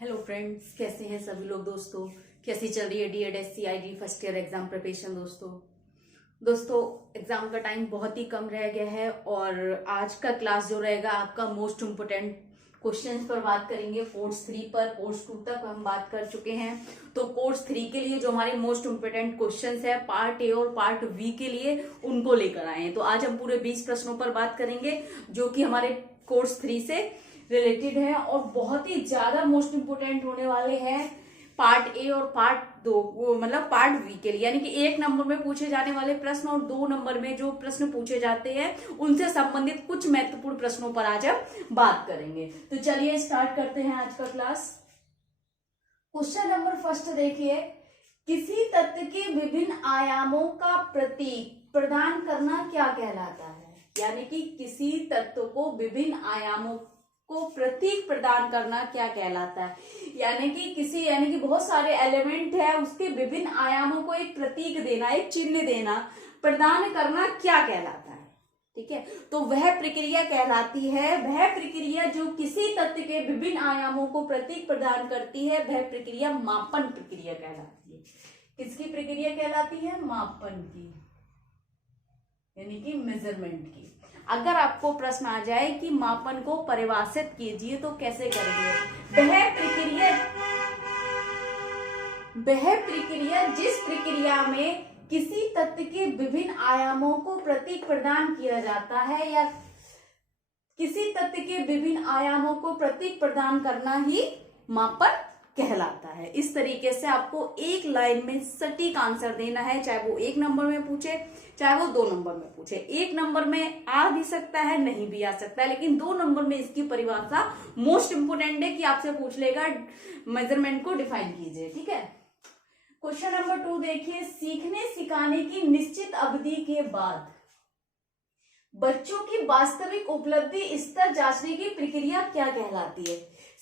Hello friends, कैसे हैं सभी लोग। दोस्तों, कैसी चल रही है D Ed S C I D first year exam preparation. दोस्तों एग्जाम का टाइम बहुत ही कम रह गया है और आज का क्लास जो रहेगा आपका मोस्ट इम्पोर्टेंट क्वेश्चंस पर बात करेंगे। कोर्स 3 पर, कोर्स 2 तक हम बात कर चुके हैं, तो कोर्स 3 के लिए जो हमारे मोस्ट इम्पोर्टेंट क्वेश्चंस है पार्ट ए और पार्ट बी के लिए, उनको लेकर आए हैं। तो आज हम पूरे 20 प्रश्नों पर बात करेंगे जो कि हमारे कोर्स 3 से रिलेटेड है और बहुत ही ज्यादा मोस्ट इम्पोर्टेंट होने वाले हैं पार्ट ए और पार्ट 2, मतलब पार्ट बी के लिए। यानी कि 1 नंबर में पूछे जाने वाले प्रश्न और 2 नंबर में जो प्रश्न पूछे जाते हैं उनसे संबंधित कुछ महत्वपूर्ण प्रश्नों पर आज हम बात करेंगे। तो चलिए स्टार्ट करते हैं आज का क्लास। क्वेश्चन नंबर फर्स्ट देखिए, किसी तत्व के विभिन्न आयामों का प्रतीक प्रदान करना क्या कहलाता है। यानी कि किसी तत्व को विभिन्न आयामों को प्रतीक प्रदान करना क्या कहलाता है। यानी कि बहुत सारे एलिमेंट है, उसके विभिन्न आयामों को एक प्रतीक देना, एक चिन्ह देना, प्रदान करना क्या कहलाता है। ठीक है, तो वह प्रक्रिया कहलाती है, वह प्रक्रिया जो किसी तत्व के विभिन्न आयामों को प्रतीक प्रदान करती है, वह प्रक्रिया मापन प्रक्रिया कहलाती है। किसकी प्रक्रिया कहलाती है? मापन की, यानी कि मेजरमेंट की। अगर आपको प्रश्न आ जाए कि मापन को परिभाषित कीजिए तो कैसे करेंगे? वह प्रक्रिया जिस प्रक्रिया में किसी तत्व के विभिन्न आयामों को प्रतीक प्रदान किया जाता है, या किसी तत्व के विभिन्न आयामों को प्रतीक प्रदान करना ही मापन कहलाता है। इस तरीके से आपको एक लाइन में सटीक आंसर देना है, चाहे वो 1 नंबर में पूछे चाहे वो 2 नंबर में पूछे। 1 नंबर में आ भी सकता है, नहीं भी आ सकता है, लेकिन 2 नंबर में इसकी परिभाषा मोस्ट इंपोर्टेंट है कि आपसे पूछ लेगा मेजरमेंट को डिफाइन कीजिए। ठीक है, क्वेश्चन नंबर 2 देखिए, सीखने सिखाने की निश्चित अवधि के बाद बच्चों की वास्तविक उपलब्धि स्तर जांचने की प्रक्रिया क्या कहलाती है।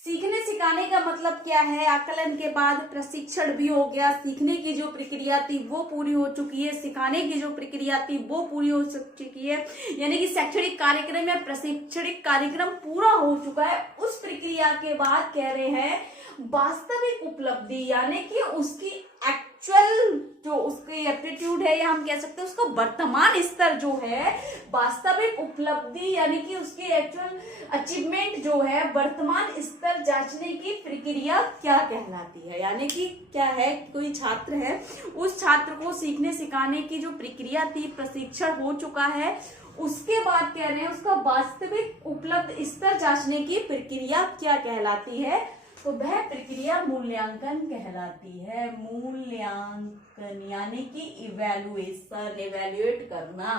सीखने सिखाने का मतलब क्या है? आकलन के बाद प्रशिक्षण भी हो गया, सीखने की जो प्रक्रिया थी वो पूरी हो चुकी है, सिखाने की जो प्रक्रिया थी वो पूरी हो चुकी है, यानी कि शैक्षणिक कार्यक्रम या प्रशिक्षणिक कार्यक्रम पूरा हो चुका है। उस प्रक्रिया के बाद कह रहे हैं वास्तविक उपलब्धि, यानी कि उसकी एक्चुअल जो उसकी एप्टीट्यूड है, या हम कह सकते हैं उसका वर्तमान स्तर जो है, वास्तविक उपलब्धि यानी कि उसकी एक्चुअल अचीवमेंट जो है, वर्तमान स्तर जांचने की प्रक्रिया क्या कहलाती है। यानी कि क्या है, कोई छात्र है, उस छात्र को सीखने सिखाने की जो प्रक्रिया थी, प्रशिक्षण हो चुका है, उसके बाद कह रहे हैं उसका वास्तविक उपलब्ध स्तर जांचने की प्रक्रिया क्या कहलाती है। तो वह प्रक्रिया मूल्यांकन कहलाती है। मूल्यांकन यानी कि इवैल्यूएशन, इवैल्यूएट करना।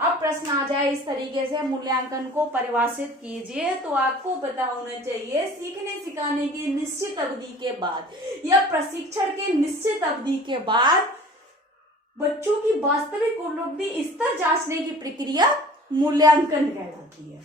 अब प्रश्न आ जाए इस तरीके से, मूल्यांकन को परिभाषित कीजिए, तो आपको पता होना चाहिए सीखने सिखाने की निश्चित अवधि के बाद या प्रशिक्षण के निश्चित अवधि के बाद बच्चों की वास्तविक उपलब्धि स्तर जांचने की प्रक्रिया मूल्यांकन कहलाती है।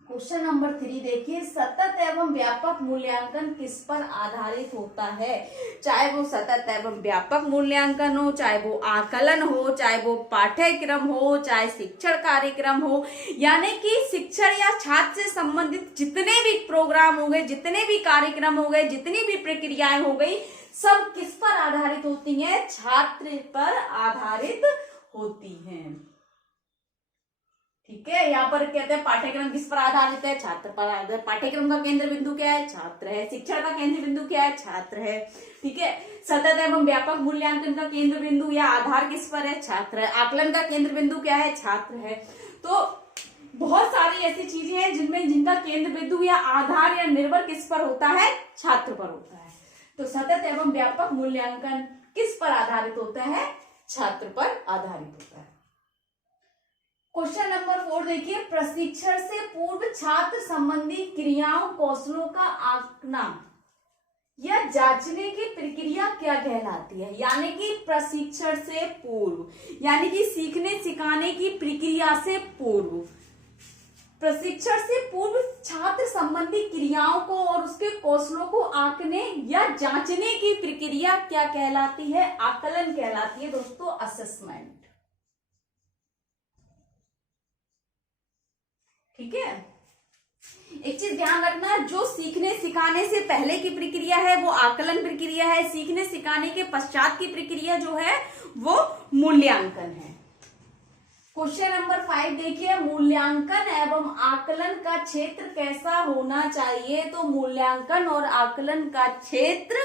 क्वेश्चन नंबर 3 देखिए, सतत एवं व्यापक मूल्यांकन किस पर आधारित होता है। चाहे वो सतत एवं व्यापक मूल्यांकन हो, चाहे वो आकलन हो, चाहे वो पाठ्यक्रम हो, चाहे शिक्षण कार्यक्रम हो, यानी कि शिक्षण या छात्र से संबंधित जितने भी प्रोग्राम हो गए, जितने भी कार्यक्रम हो गए, जितनी भी प्रक्रियाएं हो गई, सब किस पर आधारित होती हैं? छात्र पर आधारित होती हैं। ठीक है, यहाँ पर कहते हैं पाठ्यक्रम किस पर आधारित है? छात्र पर आधारित। पाठ्यक्रम का केंद्र बिंदु क्या है? छात्र है। शिक्षण का केंद्र बिंदु क्या है? छात्र है। ठीक है, सतत एवं व्यापक मूल्यांकन का केंद्र बिंदु या आधार किस पर है? छात्र है। आकलन का केंद्र बिंदु क्या है? छात्र है। तो बहुत सारी ऐसी चीजें हैं जिनका केंद्र बिंदु या आधार या निर्भर किस पर होता है? छात्र पर होता है। तो सतत एवं व्यापक मूल्यांकन किस पर आधारित होता है? छात्र पर आधारित होता है। क्वेश्चन नंबर 4 देखिए, प्रशिक्षण से पूर्व छात्र संबंधी क्रियाओं कौशलों का आंकना या जांचने की प्रक्रिया क्या कहलाती है। यानी कि प्रशिक्षण से पूर्व, यानी कि सीखने सिखाने की प्रक्रिया से पूर्व, प्रशिक्षण से पूर्व छात्र संबंधी क्रियाओं को और उसके कौशलों को आंकने या जांचने की प्रक्रिया क्या कहलाती है? आकलन कहलाती है दोस्तों, असेसमेंट। ठीक है, एक चीज ध्यान रखना, जो सीखने सिखाने से पहले की प्रक्रिया है वो आकलन प्रक्रिया है, सीखने सिखाने के पश्चात की प्रक्रिया जो है वो मूल्यांकन है। क्वेश्चन नंबर 5 देखिए, मूल्यांकन एवं आकलन का क्षेत्र कैसा होना चाहिए? तो मूल्यांकन और आकलन का क्षेत्र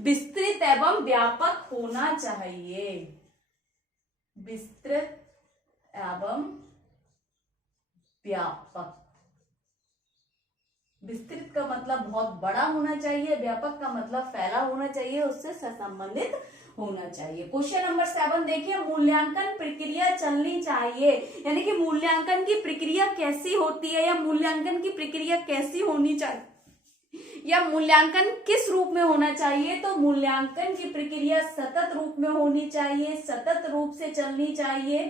विस्तृत एवं व्यापक होना चाहिए। विस्तृत एवं व्यापक। विस्तृत का मतलब बहुत बड़ा होना चाहिए, व्यापक का मतलब फैला होना चाहिए, उससे संबंधित होना चाहिए। क्वेश्चन नंबर 7 देखिए, मूल्यांकन प्रक्रिया चलनी चाहिए, यानी कि मूल्यांकन की प्रक्रिया कैसी होती है या मूल्यांकन की प्रक्रिया कैसी होनी चाहिए या मूल्यांकन किस रूप में होना चाहिए? तो मूल्यांकन की प्रक्रिया सतत रूप में होनी चाहिए, सतत रूप से चलनी चाहिए,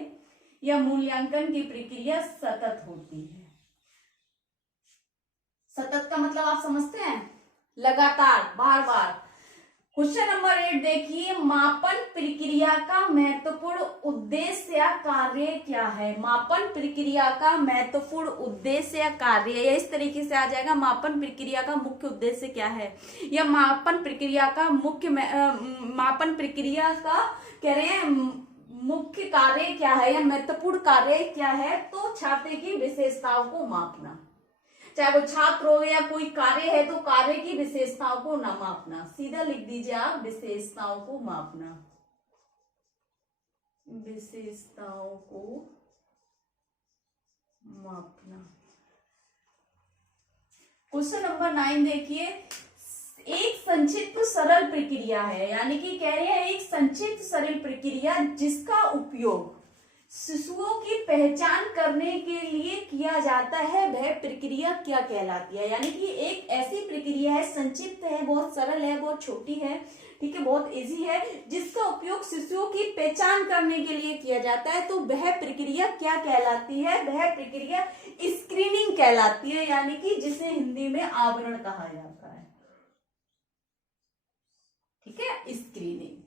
या मूल्यांकन की प्रक्रिया सतत होती है। सतत का मतलब आप समझते हैं, लगातार, बार बार। क्वेश्चन नंबर 8 देखिए, मापन प्रक्रिया का महत्वपूर्ण उद्देश्य या कार्य क्या है? मापन प्रक्रिया का महत्वपूर्ण उद्देश्य या कार्य, या इस तरीके से आ जाएगा, मापन प्रक्रिया का मुख्य उद्देश्य क्या है, या मापन प्रक्रिया का मापन प्रक्रिया का कह रहे हैं मुख्य कार्य क्या है या महत्वपूर्ण कार्य क्या है? तो छात्र की विशेषताओं को मापना, चाहे वो छात्र हो या कोई कार्य है तो कार्य की विशेषताओं को न मापना। सीधा लिख दीजिए आप, विशेषताओं को मापना, विशेषताओं को मापना। क्वेश्चन नंबर 9 देखिए, एक संक्षिप्त सरल प्रक्रिया है, यानी कि कह रहे हैं एक संक्षिप्त सरल प्रक्रिया जिसका उपयोग शिशुओं की पहचान करने के लिए किया जाता है, वह प्रक्रिया क्या कहलाती है? यानी कि एक ऐसी प्रक्रिया है, संक्षिप्त है, बहुत सरल है, बहुत छोटी है, ठीक है, बहुत इजी है, जिसका उपयोग शिशुओं की पहचान करने के लिए किया जाता है, तो वह प्रक्रिया क्या कहलाती है? वह प्रक्रिया स्क्रीनिंग कहलाती है, यानी कि जिसे हिंदी में आवरण कहा जाता है, ठीक है, स्क्रीनिंग।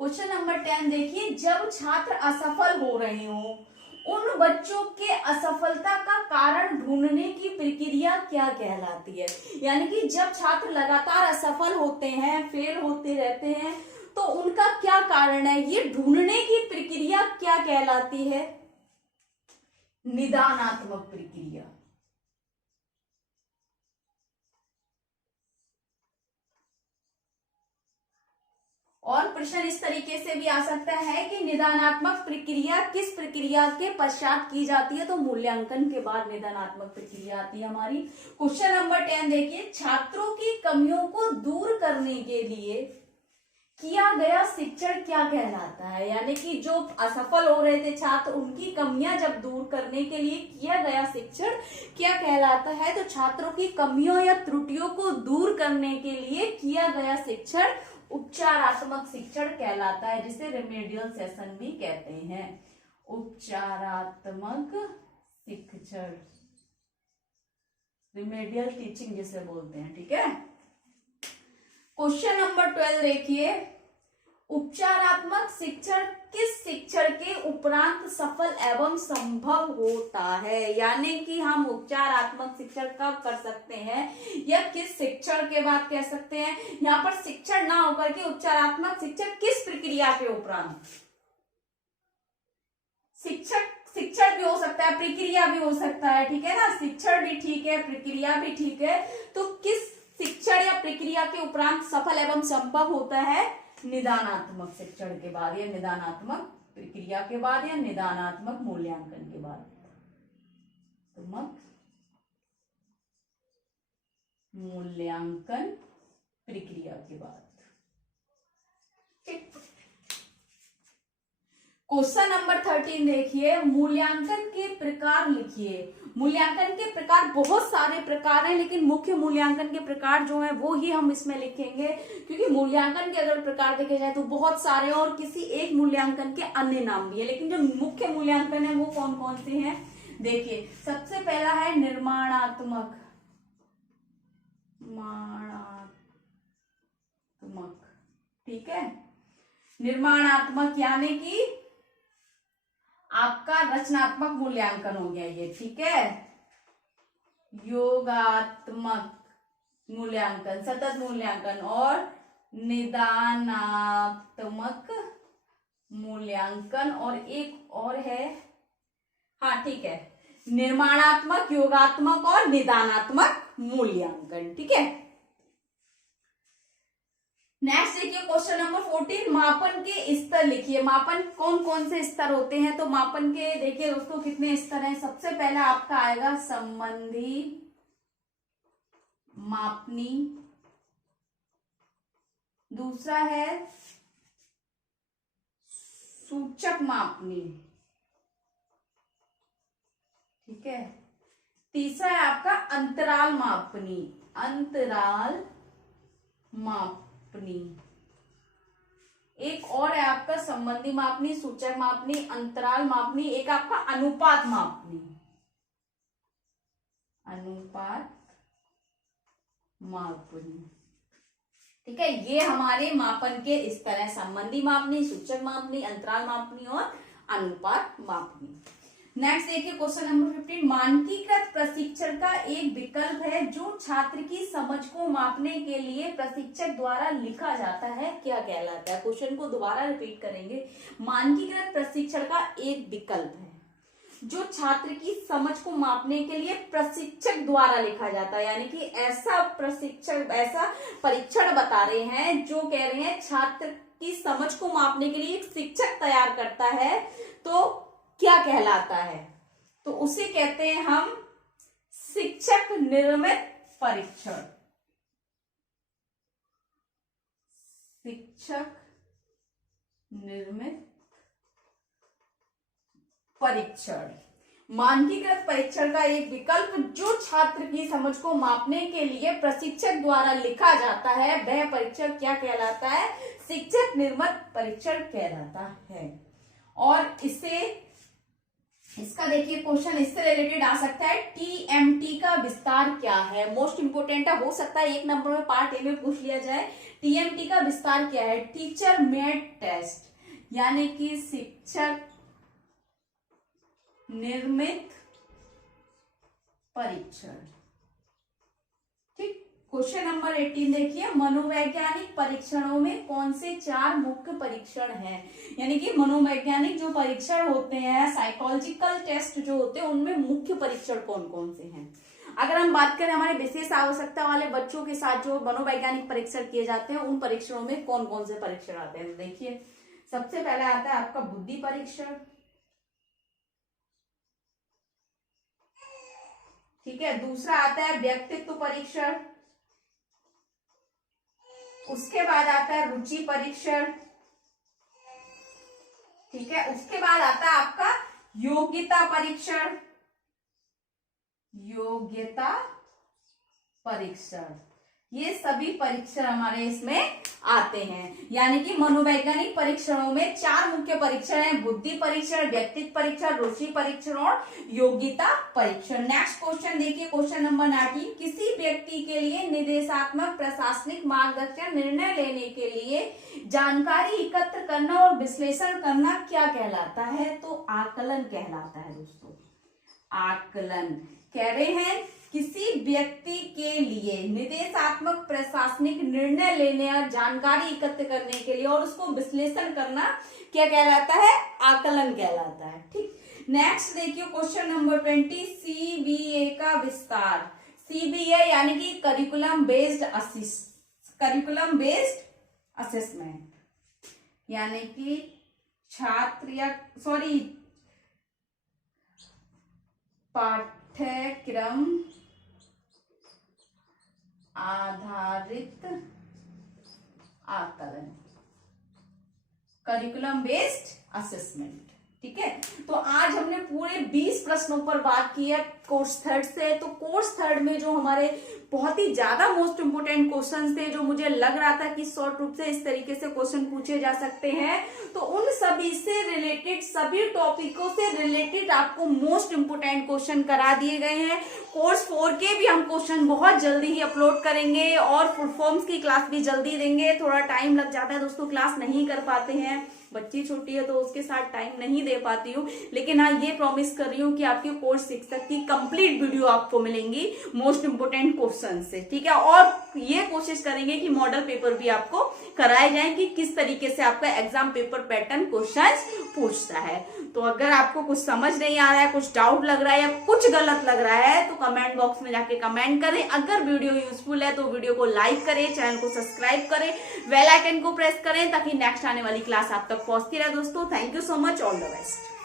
क्वेश्चन नंबर 10 देखिए, जब छात्र असफल हो रहे हो, उन बच्चों के असफलता का कारण ढूंढने की प्रक्रिया क्या कहलाती है? यानी कि जब छात्र लगातार असफल होते हैं, फेल होते रहते हैं, तो उनका क्या कारण है, ये ढूंढने की प्रक्रिया क्या कहलाती है? निदानात्मक प्रक्रिया। और प्रश्न इस तरीके से भी आ सकता है कि निदानात्मक प्रक्रिया किस प्रक्रिया के पश्चात की जाती है? तो मूल्यांकन के बाद निदानात्मक प्रक्रिया आती है हमारी। क्वेश्चन नंबर 10 देखिए, छात्रों की कमियों को दूर करने के लिए किया गया शिक्षण क्या कहलाता है? यानी कि जो असफल हो रहे थे छात्र, उनकी कमियां जब दूर करने के लिए किया गया शिक्षण क्या कहलाता है? तो छात्रों की कमियों या त्रुटियों को दूर करने के लिए किया गया शिक्षण उपचारात्मक शिक्षण कहलाता है, जिसे रेमेडियल सेशन भी कहते हैं। उपचारात्मक शिक्षण, रेमेडियल टीचिंग जिसे बोलते हैं, ठीक है। क्वेश्चन नंबर 12 देखिए, उपचारात्मक शिक्षण किस शिक्षण के उपरांत सफल एवं संभव होता है? यानी कि हम उपचारात्मक शिक्षण कब कर सकते हैं या किस शिक्षण के बाद कह सकते हैं? यहाँ पर शिक्षण ना होकर के उपचारात्मक शिक्षण किस प्रक्रिया के उपरांत? शिक्षण भी हो सकता है, प्रक्रिया भी हो सकता है, ठीक है ना, शिक्षण भी ठीक है, प्रक्रिया भी ठीक है, तो किस शिक्षण या प्रक्रिया के उपरांत सफल एवं संभव होता है? निदानात्मक शिक्षण के बाद, या निदानात्मक प्रक्रिया के बाद, या निदानात्मक मूल्यांकन के बाद। मूल्यांकन प्रक्रिया के बाद। क्वेश्चन नंबर 13 देखिए, मूल्यांकन के प्रकार लिखिए। मूल्यांकन के प्रकार बहुत सारे प्रकार हैं, लेकिन मुख्य मूल्यांकन के प्रकार जो है वो ही हम इसमें लिखेंगे, क्योंकि मूल्यांकन के अगर प्रकार देखे जाए तो बहुत सारे और किसी एक मूल्यांकन के अन्य नाम भी है, लेकिन जो मुख्य मूल्यांकन है वो कौन कौन से हैं देखिए। सबसे पहला है निर्माणात्मक, ठीक है, निर्माणात्मक यानी कि आपका रचनात्मक मूल्यांकन हो गया ये, ठीक है। योगात्मक मूल्यांकन, सतत मूल्यांकन, और निदानात्मक मूल्यांकन, और एक और है, हाँ ठीक है, निर्माणात्मक, योगात्मक और निदानात्मक मूल्यांकन। ठीक है, नेक्स्ट देखिए क्वेश्चन नंबर 14, मापन के स्तर लिखिए। मापन कौन कौन से स्तर होते हैं? तो मापन के देखिए दोस्तों कितने स्तर हैं। सबसे पहला आपका आएगा संबंधी मापनी, दूसरा है सूचक मापनी, ठीक है, तीसरा है आपका अंतराल मापनी, अंतराल मापनी, एक और है आपका संबंधी मापनी, सूचक मापनी, अंतराल मापनी, एक आपका अनुपात मापनी, अनुपात मापनी। ठीक है, ये हमारे मापन के स्तर है, संबंधी मापनी, सूचक मापनी, अंतराल मापनी और अनुपात मापनी। नेक्स्ट देखिए क्वेश्चन नंबर 15, मानकीकृत प्रशिक्षण का एक विकल्प है जो छात्र की समझ को मापने के लिए प्रशिक्षक द्वारा लिखा जाता है, क्या कहलाता है? क्वेश्चन को दोबारा रिपीट करेंगे। मानकीकृत प्रशिक्षण का एक विकल्प है जो छात्र की समझ को मापने के लिए प्रशिक्षक द्वारा लिखा जाता है, यानी कि ऐसा प्रशिक्षक, ऐसा परीक्षण बता रहे हैं जो कह रहे हैं छात्र की समझ को मापने के लिए एक शिक्षक तैयार करता है, तो क्या कहलाता है? तो उसे कहते हैं हम शिक्षक निर्मित परीक्षण, शिक्षक निर्मित परीक्षण। मानकीकृत परीक्षण का एक विकल्प जो छात्र की समझ को मापने के लिए प्रशिक्षक द्वारा लिखा जाता है, वह परीक्षण क्या कहलाता है? शिक्षक निर्मित परीक्षण कहलाता है। और इसका देखिए क्वेश्चन इससे रिलेटेड आ सकता है, टीएमटी का विस्तार क्या है? मोस्ट इंपोर्टेंट है, हो सकता है एक नंबर में पार्ट ए में पूछ लिया जाए। टीएमटी का विस्तार क्या है? टीचर मेड टेस्ट, यानी कि शिक्षक निर्मित परीक्षण। ठीक, क्वेश्चन नंबर 18 देखिए, मनोवैज्ञानिक परीक्षणों में कौन से 4 मुख्य परीक्षण हैं? यानी कि मनोवैज्ञानिक जो परीक्षण होते हैं, साइकोलॉजिकल टेस्ट जो होते हैं, उनमें मुख्य परीक्षण कौन कौन से हैं? अगर हम बात करें हमारे विशेष आवश्यकता वाले बच्चों के साथ जो मनोवैज्ञानिक परीक्षण किए जाते हैं, उन परीक्षणों में कौन कौन से परीक्षण आते हैं? देखिए, सबसे पहले आता है आपका बुद्धि परीक्षण, ठीक है, दूसरा आता है व्यक्तित्व परीक्षण, उसके बाद आता है रुचि परीक्षण, ठीक है, उसके बाद आता है आपका योग्यता परीक्षण, योग्यता परीक्षण। ये सभी परीक्षण हमारे इसमें आते हैं। यानी कि मनोवैज्ञानिक परीक्षणों में 4 मुख्य परीक्षण हैं, बुद्धि परीक्षण, व्यक्तित्व परीक्षण, रुचि परीक्षण और योग्यता परीक्षण। नेक्स्ट क्वेश्चन देखिए, क्वेश्चन नंबर 19, किसी व्यक्ति के लिए निर्देशात्मक प्रशासनिक मार्गदर्शन निर्णय लेने के लिए जानकारी एकत्र करना और विश्लेषण करना क्या कहलाता है? तो आकलन कहलाता है दोस्तों, आकलन। कह रहे हैं किसी व्यक्ति के लिए निर्देशात्मक प्रशासनिक निर्णय लेने और जानकारी एकत्र करने के लिए और उसको विश्लेषण करना क्या कहलाता है? आकलन कहलाता है। ठीक, नेक्स्ट देखिए क्वेश्चन नंबर 20, सीबीए का विस्तार। सीबीए यानी कि करिकुलम बेस्ड असेसमेंट, यानी कि छात्र या पाठ्यक्रम आधारित आकलन, करिकुलम बेस्ड असेसमेंट। ठीक है, तो आज हमने पूरे 20 प्रश्नों पर बात की है कोर्स थर्ड से। तो कोर्स थर्ड में जो हमारे बहुत ही ज्यादा मोस्ट इंपोर्टेंट क्वेश्चंस थे, जो मुझे लग रहा था कि शॉर्ट रूप से इस तरीके से क्वेश्चन पूछे जा सकते हैं, तो उन सभी से रिलेटेड, सभी टॉपिकों से रिलेटेड आपको मोस्ट इंपोर्टेंट क्वेश्चन करा दिए गए हैं। कोर्स 4 के भी हम क्वेश्चन बहुत जल्दी ही अपलोड करेंगे और फुल फॉर्म्स की क्लास भी जल्दी देंगे। थोड़ा टाइम लग जाता है दोस्तों, क्लास नहीं कर पाते हैं, बच्ची छोटी है तो उसके साथ टाइम नहीं दे पाती हूँ, लेकिन हाँ ये प्रॉमिस कर रही हूँ कि आपकी कोर्स शिक्षक की कंप्लीट वीडियो आपको मिलेंगी मोस्ट इंपोर्टेंट क्वेश्चन से, ठीक है। और ये कोशिश करेंगे कि मॉडल पेपर भी आपको कराए जाए कि किस तरीके से आपका एग्जाम पेपर पैटर्न क्वेश्चन पूछता है। तो अगर आपको कुछ समझ नहीं आ रहा है, कुछ डाउट लग रहा है या कुछ गलत लग रहा है तो कमेंट बॉक्स में जाके कमेंट करें। अगर वीडियो यूजफुल है तो वीडियो को लाइक करें, चैनल को सब्सक्राइब करें, बेल आइकन को प्रेस करें ताकि नेक्स्ट आने वाली क्लास आप तक पहुंचती रहे। दोस्तों thank you so much, all the best.